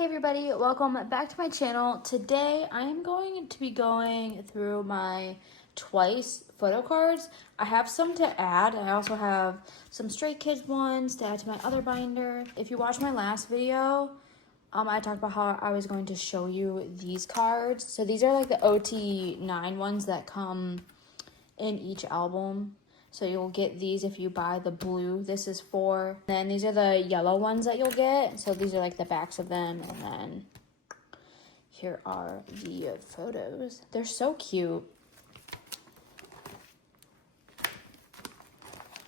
Hey everybody, welcome back to my channel. Today I am going to be going through my Twice photo cards. I have some to add. I also have some Stray Kids ones to add to my other binder. If you watched my last video, I talked about how I was going to show you these cards. So these are like the OT9 ones that come in each album. So you'll get these if you buy the blue. This is 4. Then these are the yellow ones that you'll get. So these are like the backs of them. And then here are the photos. They're so cute.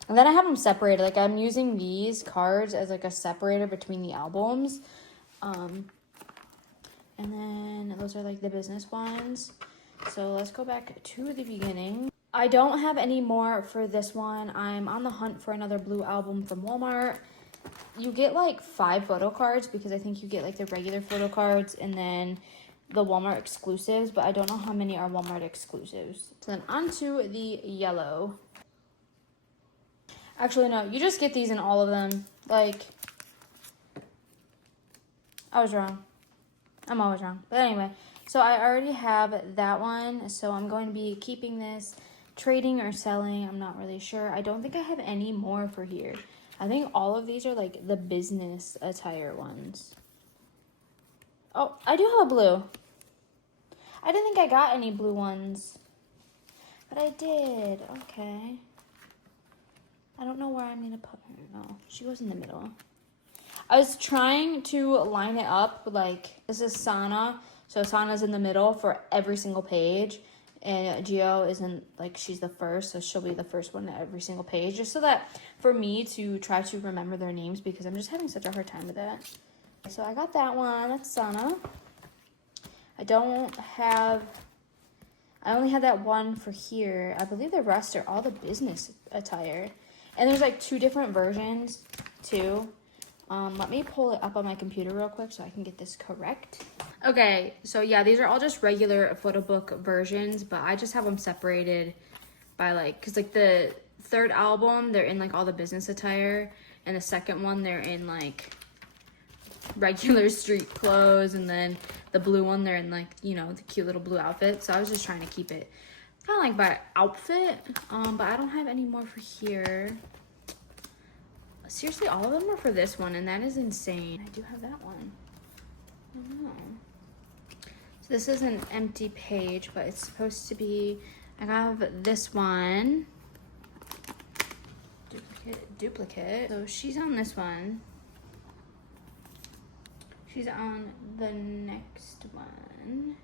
And then I have them separated. Like I'm using these cards as like a separator between the albums. And then those are like the business ones. So let's go back to the beginning. I don't have any more for this one. I'm on the hunt for another blue album from Walmart. You get like 5 photo cards because I think you get like the regular photo cards and then the Walmart exclusives, but I don't know how many are Walmart exclusives. So then on to the yellow. Actually, no, you just get these in all of them. Like, I was wrong. I'm always wrong. But anyway, so I already have that one. So I'm going to be keeping this. Trading or selling, I'm not really sure. I don't think I have any more for here. I think all of these are like the business attire ones. Oh, I do have a blue. I didn't think I got any blue ones, but I did. Okay. I don't know where I'm gonna put her. No, she goes in the middle. I was trying to line it up like this is Sana, so Sana's in the middle for every single page. And Gio isn't, like, she's the first, so she'll be the first one at every single page. Just so that, for me to try to remember their names, because I'm just having such a hard time with that. So I got that one, that's Sana. I only had that one for here. I believe the rest are all the business attire. And there's, like, 2 different versions, too. Let me pull it up on my computer real quick so I can get this correct. Okay, so yeah, these are all just regular photo book versions, but I just have them separated by like, cause like the third album, they're in like all the business attire, and the second one, they're in like regular street clothes, and then the blue one, they're in like, you know, the cute little blue outfit. So I was just trying to keep it kind of like by outfit, but I don't have any more for here. Seriously, all of them are for this one, and that is insane. I do have that one. I don't know. So this is an empty page, but it's supposed to be, I have this one. Duplicate. So she's on this one. She's on the next one.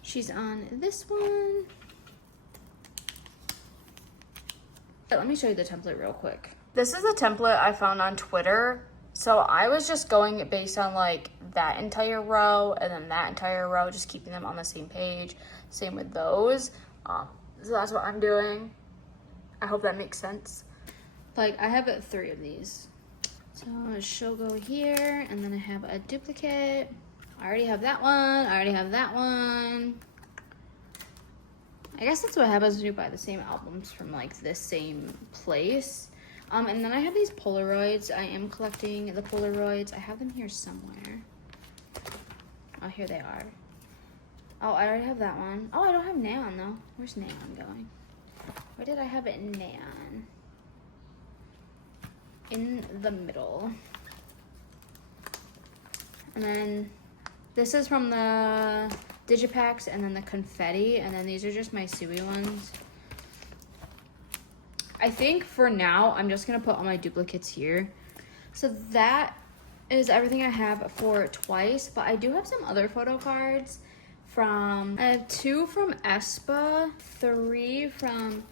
She's on this one. Let me show you the template real quick. This is a template I found on Twitter. So I was just going based on like that entire row and then that entire row, just keeping them on the same page. Same with those. So that's what I'm doing. I hope that makes sense. Like I have 3 of these. So she'll go here, and then I have a duplicate. I already have that one. I already have that one. I guess that's what happens when you buy the same albums from like this same place. And then I have these Polaroids. I am collecting the Polaroids. I have them here somewhere. Oh, here they are. Oh, I already have that one. Oh, I don't have Neon, though. Where's Neon going? Where did I have it in Neon? In the middle. And then this is from the Digipacks, and then the Confetti, and then these are just my Sui ones. I think for now, I'm just going to put all my duplicates here. So that is everything I have for Twice. But I do have some other photo cards from... I have 2 from aespa, 3 from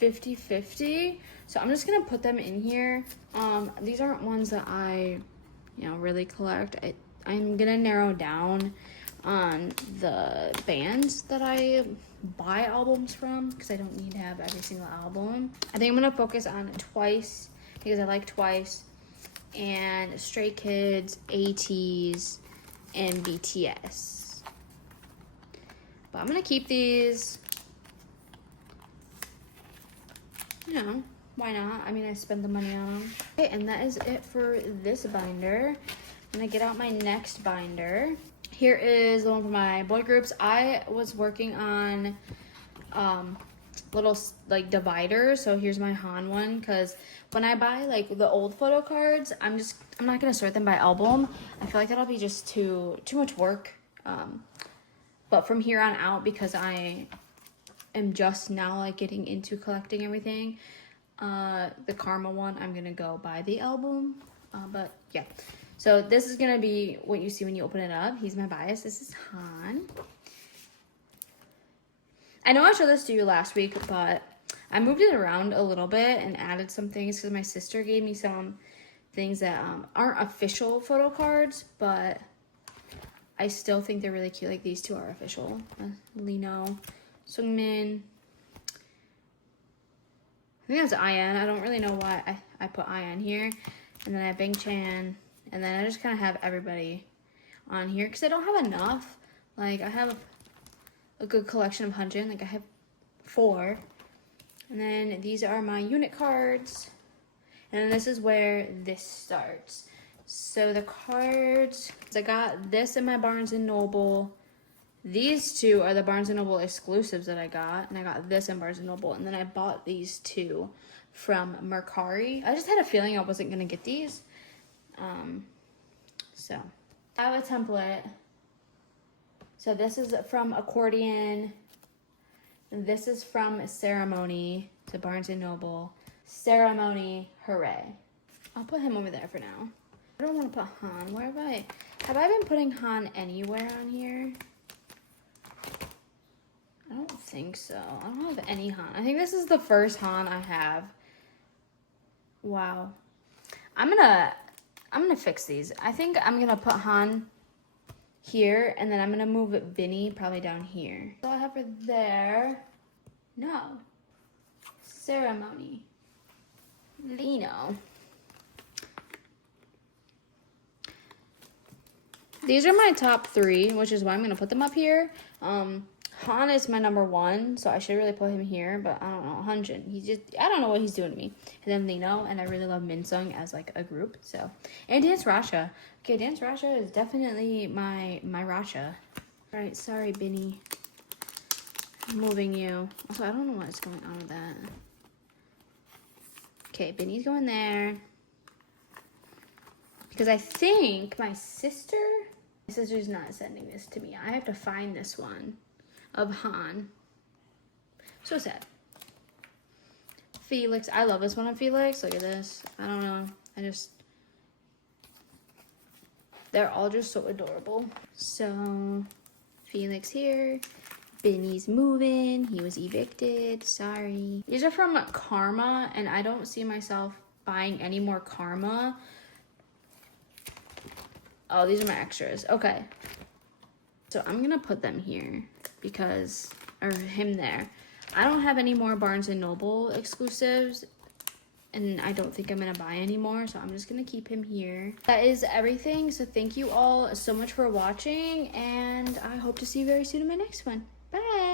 50/50. So I'm just going to put them in here. These aren't ones that I, really collect. I'm going to narrow down on the bands that I buy albums from, because I don't need to have every single album. I think I'm gonna focus on Twice because I like Twice, and Stray Kids, ATs, and BTS. But I'm gonna keep these. Why not? I mean, I spent the money on them. Okay, and that is it for this binder. I'm gonna get out my next binder. Here is the one for my boy groups. I was working on little like dividers. So here's my Han one, because when I buy like the old photo cards, I'm not gonna sort them by album. I feel like that'll be just too much work. But from here on out, because I am just now like getting into collecting everything, the Karma one, I'm gonna go by the album. But yeah, so this is gonna be what you see when you open it up. He's my bias. This is Han. I know I showed this to you last week, but I moved it around a little bit and added some things because my sister gave me some things that aren't official photo cards, but I still think they're really cute. Like these two are official. Lino, Sungmin. I think that's Ian. I don't really know why I put Ian here. And then I have Bang Chan. And then I just kind of have everybody on here because I don't have enough. Like I have a good collection of Hunjin. Like I have 4. And then these are my unit cards. And then this is where this starts. So the cards, I got this in my Barnes & Noble. These two are the Barnes & Noble exclusives that I got. And I got this in Barnes & Noble. And then I bought these 2 from Mercari. I just had a feeling I wasn't going to get these. So I have a template. So this is from Accordion. And this is from Ceremony to Barnes & Noble. Ceremony, hooray. I'll put him over there for now. I don't want to put Han. Where have I been putting Han anywhere on here? I don't think so. I don't have any Han. I think this is the first Han I have. Wow. I'm gonna fix these. I think I'm gonna put Han here, and then I'm gonna move Vinny probably down here. So I have her there. No. Ceremony. Lino. These are my top 3, which is why I'm gonna put them up here. Han is my number 1, so I should really put him here, but I don't know. Hunjin, I don't know what he's doing to me. And then Lino, and I really love Minsung as like a group, so. And Dance Rasha. Okay, Dance Rasha is definitely my Rasha. All right, sorry, Binny. I'm moving you. Also, I don't know what's going on with that. Okay, Binny's going there. Because I think my sister's not sending this to me. I have to find this one of Han. So sad. Felix, I love this one of Felix. Look at this. I don't know. They're all just so adorable. So, Felix here. Benny's moving. He was evicted. Sorry. These are from Karma, and I don't see myself buying any more Karma. Oh, these are my extras. Okay. So I'm going to put them here or him there. I don't have any more Barnes & Noble exclusives, and I don't think I'm going to buy any more, so I'm just going to keep him here. That is everything, so thank you all so much for watching, and I hope to see you very soon in my next one. Bye!